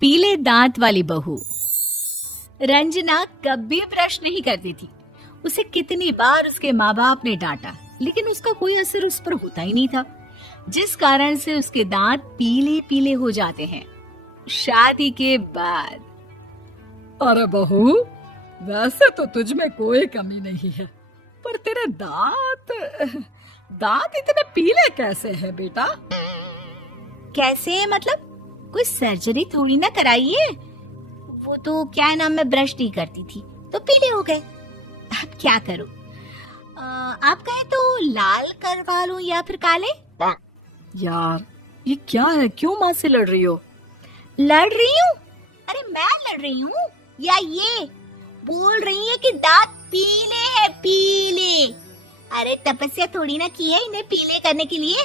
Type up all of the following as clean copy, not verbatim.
पीले दांत वाली बहू। रंजना कभी ब्रश नहीं करती थी। उसे कितनी बार उसके माँ बाप ने डांटा, लेकिन उसका कोई असर उस पर होता ही नहीं था, जिस कारण से उसके दांत पीले पीले हो जाते हैं। शादी के बाद अरे बहू, वैसे तो तुझ में कोई कमी नहीं है, पर तेरे दांत दांत इतने पीले कैसे हैं बेटा? कैसे मतलब? कोई सर्जरी थोड़ी ना कराइए। वो तो क्या नाम, मैं ब्रश नहीं करती थी तो पीले हो गए। अब क्या करूं? आप कहें तो लाल करवा लूं या फिर काले? यार ये क्या है, क्यों माँ से लड़ रही हो? लड़ रही हूँ? अरे मैं लड़ रही हूँ या ये बोल रही है कि दांत पीले हैं, पीले। अरे तपस्या थोड़ी ना की है इन्हें पीले करने के लिए।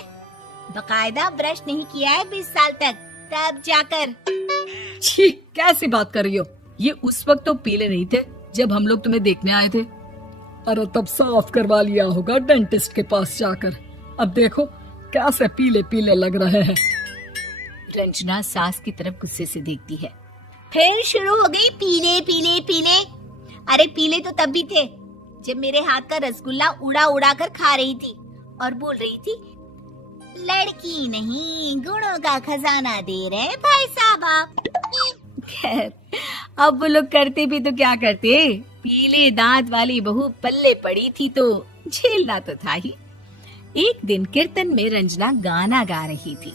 बकायदा ब्रश नहीं किया है 20 साल तक, तब जाकर। छी, कैसी बात कर रही हो? ये उस वक्त तो पीले नहीं थे जब हम लोग तुम्हें देखने आए थे। अरे तब साफ करवा लिया होगा डेंटिस्ट के पास जाकर। अब देखो कैसे पीले पीले लग रहे हैं। रंजना सास की तरफ गुस्से से देखती है। फिर शुरू हो गई पीले पीले पीले। अरे पीले तो तब भी थे जब मेरे हाथ का रसगुल्ला उड़ा उड़ा कर खा रही थी और बोल रही थी, लड़की नहीं गुणों का खजाना दे रहे भाई साहब आप। खैर, अब वो लोग करते भी तो क्या करते, पीले दांत वाली बहू पल्ले पड़ी थी तो झेलना तो था ही। एक दिन कीर्तन में रंजना गाना गा रही थी।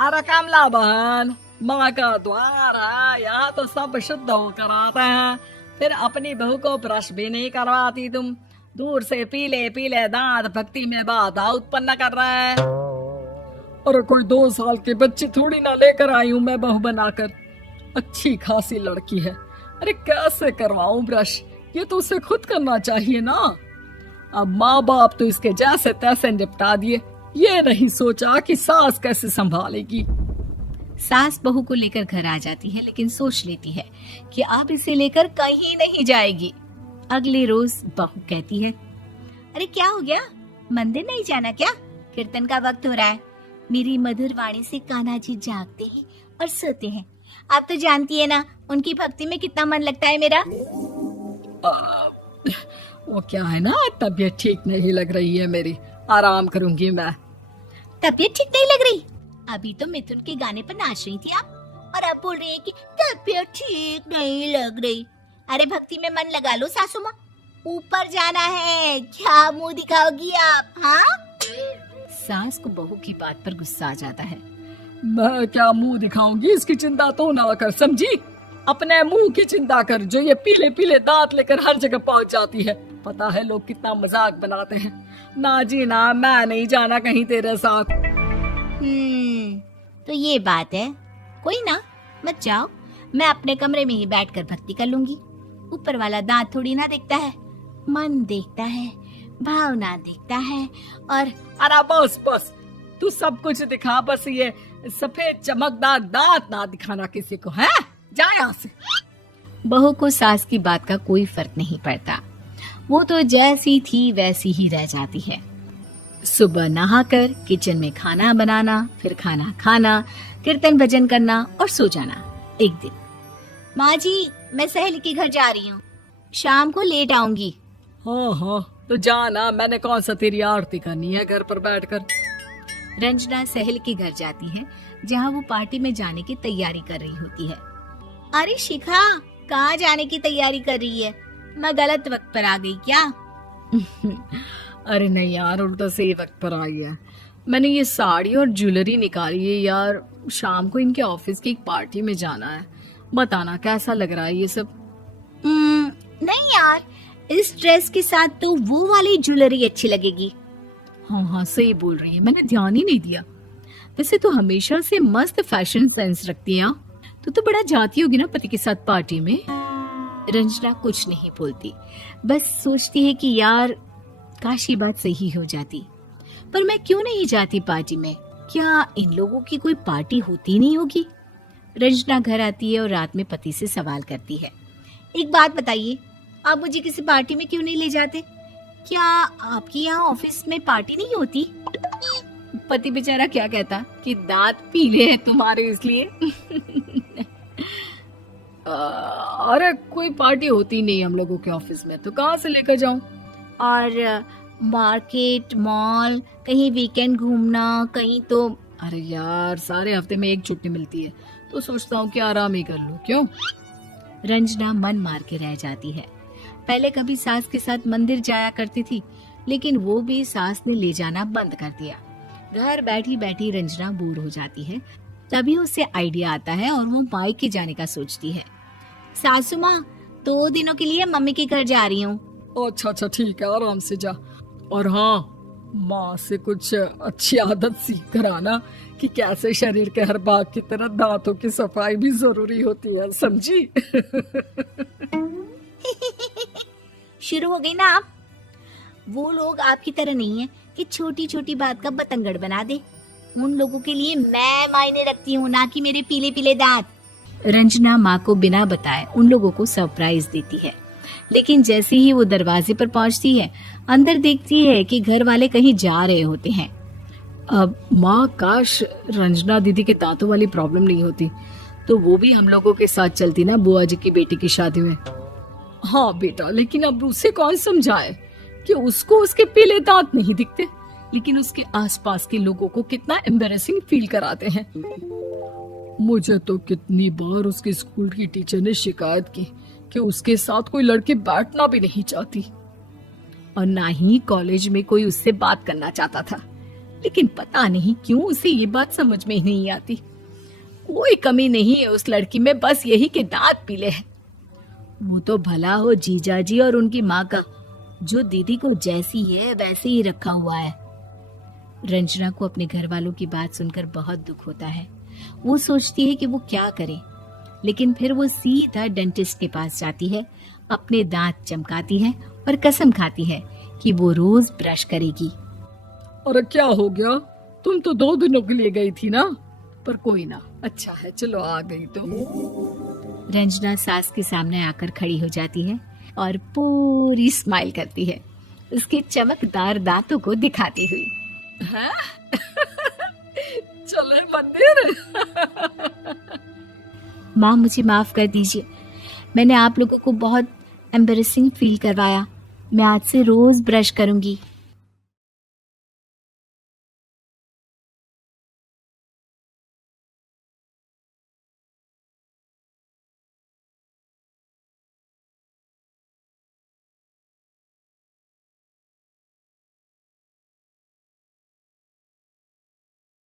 अरे कमला बहन, माँ का द्वार है, यहाँ तो सब शुद्ध होकर आते हैं, फिर अपनी बहू को ब्रश भी नहीं करवाती तुम। दूर से पीले पीले दांत भक्ति में बाधा उत्पन्न कर रहे हैं। अरे कोई 2 साल के बच्ची थोड़ी ना लेकर आई हूँ मैं बहू बनाकर। अच्छी खासी लड़की है, अरे कैसे करवाऊं ब्रश? ये तो उसे खुद करना चाहिए ना। अब माँ बाप तो इसके जैसे तैसे निपटा दिए, ये नहीं सोचा कि सास कैसे संभालेगी। सास बहू को लेकर घर आ जाती है, लेकिन सोच लेती है कि अब इसे लेकर कहीं नहीं जाएगी। अगले रोज बहू कहती है, अरे क्या हो गया, मंदिर नहीं जाना क्या? कीर्तन का वक्त हो रहा है। मेरी मधुर वाणी से कान्हा जी जागते हैं और सोते हैं। आप तो जानती है ना उनकी भक्ति में कितना मन लगता है मेरा। वो क्या है ना, तबीयत ठीक नहीं लग रही है मेरी, आराम करूंगी मैं। तबीयत ठीक नहीं लग रही? अभी तो मिथुन के गाने पर नाच रही थी आप, और अब बोल रही है कि तबीयत ठीक नहीं लग रही। अरे भक्ति में मन लगा लो सासू माँ, ऊपर जाना है, क्या मुंह दिखाओगी आप? हाँ? सास को बहू की बात पर गुस्सा आ जाता है। मैं क्या मुंह दिखाऊंगी, इसकी चिंता तो ना कर, समझी? अपने मुंह की चिंता कर, जो ये पीले पीले दांत लेकर हर जगह पहुंच जाती है। पता है लोग कितना मजाक बनाते हैं। ना जी ना, मैं नहीं जाना कहीं तेरे साथ। तो ये बात है। कोई ना, मत जाओ, मैं अपने कमरे में ही बैठकर भक्ति कर लूंगी। ऊपर वाला दांत थोड़ी ना देखता है, मन देखता है, भावना देखता है। और अरे बस बस, तू सब कुछ दिखा, बस ये सफेद चमकदार दांत ना दिखाना किसी को, है? जा यहाँ से। बहू को सास की बात का कोई फर्क नहीं पड़ता, वो तो जैसी थी वैसी ही रह जाती है। सुबह नहाकर किचन में खाना बनाना, फिर खाना खाना, कीर्तन भजन करना और सो जाना। एक दिन, माँ जी मैं सहेली के घर जा रही हूँ, शाम को लेट आऊंगी। हाँ हाँ तो जाना, मैंने कौन सा तेरी आरती करनी है घर पर बैठकर। रंजना सहेली के घर जाती है, जहाँ वो पार्टी में जाने की तैयारी कर रही होती है। अरे शिखा, कहाँ जाने की तैयारी कर रही है? मैं गलत वक्त पर आ गई क्या? अरे नहीं यार, उल्टा सही वक्त पर आ गया। मैंने ये साड़ी और ज्वेलरी निकाली है यार, शाम को इनके ऑफिस की एक पार्टी में जाना है। बताना कैसा लग रहा है ये सब? नहीं यार, इस ड्रेस के साथ तो वो वाली ज्वेलरी अच्छी लगेगी। हाँ हाँ सही बोल रही है, मैंने ध्यान ही नहीं दिया। वैसे तो हमेशा से मस्त फैशन सेंस रखती है। तो बड़ा जाती होगी ना पति के साथ पार्टी में। रंजना कुछ नहीं बोलती, बस सोचती है कि यार काश ये बात सही हो जाती, पर मैं क्यों नहीं जाती पार्टी में? क्या इन लोगों की कोई पार्टी होती नहीं होगी? रंजना घर आती है और रात में पति से सवाल करती है, एक बात बताइए, आप मुझे किसी पार्टी में क्यों नहीं ले जाते? क्या आपकी यहाँ ऑफिस में पार्टी नहीं होती? पति बेचारा क्या कहता कि दांत पीले हैं तुम्हारे इसलिए। अरे कोई पार्टी होती नहीं हम लोगों के ऑफिस में, तो कहाँ से लेकर जाऊं? और मार्केट, मॉल, कहीं वीकेंड घूमना, कहीं तो। अरे यार, सारे हफ्ते में एक छुट्टी मिलती है, तो सोचता हूँ कि आराम ही कर लूं। क्यों? रंजना मन मार के रह जाती है। पहले कभी सास के साथ मंदिर जाया करती थी, लेकिन वो भी सास ने ले जाना बंद कर दिया। घर बैठी बैठी रंजना बोर हो जाती है। तभी उसे आइडिया आता है और वो मायके जाने का सोचती है। सासू माँ, 2 दिनों के लिए मम्मी के घर जा रही हूँ। अच्छा अच्छा, ठीक है, आराम से जा। और हाँ, माँ से कुछ अच्छी आदत सीख कर आना कि कैसे शरीर के हर भाग की तरह दांतों की सफाई भी जरूरी होती है, समझी? शुरू हो गई ना आप। वो लोग आपकी तरह नहीं है कि छोटी छोटी बात का बतंगड़ बना दे। उन लोगों के लिए मैं मायने रखती हूँ, ना कि मेरे पीले पीले दांत। रंजना माँ को बिना बताए उन लोगों को सरप्राइज देती है, लेकिन जैसे ही वो दरवाजे पर पहुंचती है, अंदर देखती है कि घर वाले कहीं जा रहे होते हैं। अब माँ, काश रंजना दीदी के दांतों वाली प्रॉब्लम नहीं होती, तो वो भी हम लोगों के साथ चलती ना बुआ जी की बेटी की शादी में। हाँ बेटा, लेकिन अब उसे कौन समझाए कि उसको उसके पीले दांत नहीं दिखते, लेकिन उसके आसपास के लोगों को कितना एम्बैरेसिंग फील कराते हैं। मुझे तो कितनी बार उसके स्कूल की टीचर ने शिकायत की कि उसके साथ कोई लड़की बैठना भी नहीं चाहती, और ना ही कॉलेज में कोई उससे बात करना चाहता था। लेकिन पता नहीं क्यों उसे ये बात समझ में ही नहीं आती। कोई कमी नहीं है उस लड़की में, बस यही कि दांत पीले हैं। वो तो भला हो जीजा जी और उनकी माँ का, जो दीदी को जैसी है वैसे ही रखा हुआ है। रंजना को अपने घर वालों की बात सुनकर बहुत दुख होता है। वो सोचती है कि वो क्या करे, लेकिन फिर वो सीधा डेंटिस्ट के पास जाती है, अपने दांत चमकाती है और कसम खाती है कि वो रोज ब्रश करेगी। अरे क्या हो गया? तुम तो 2 दिनों के लिए गई थी ना, पर कोई ना, अच्छा है, चलो आ गई तो। रंजना सास के सामने आकर खड़ी हो जाती है और पूरी स्माइल करती है, उसके चमकदार दांतों को दिखाती हुई। हैं? चले मंदिर? माँ, मुझे माफ कर दीजिए, मैंने आप लोगों को बहुत एम्बैरेसिंग फील करवाया। मैं आज से रोज ब्रश करूंगी।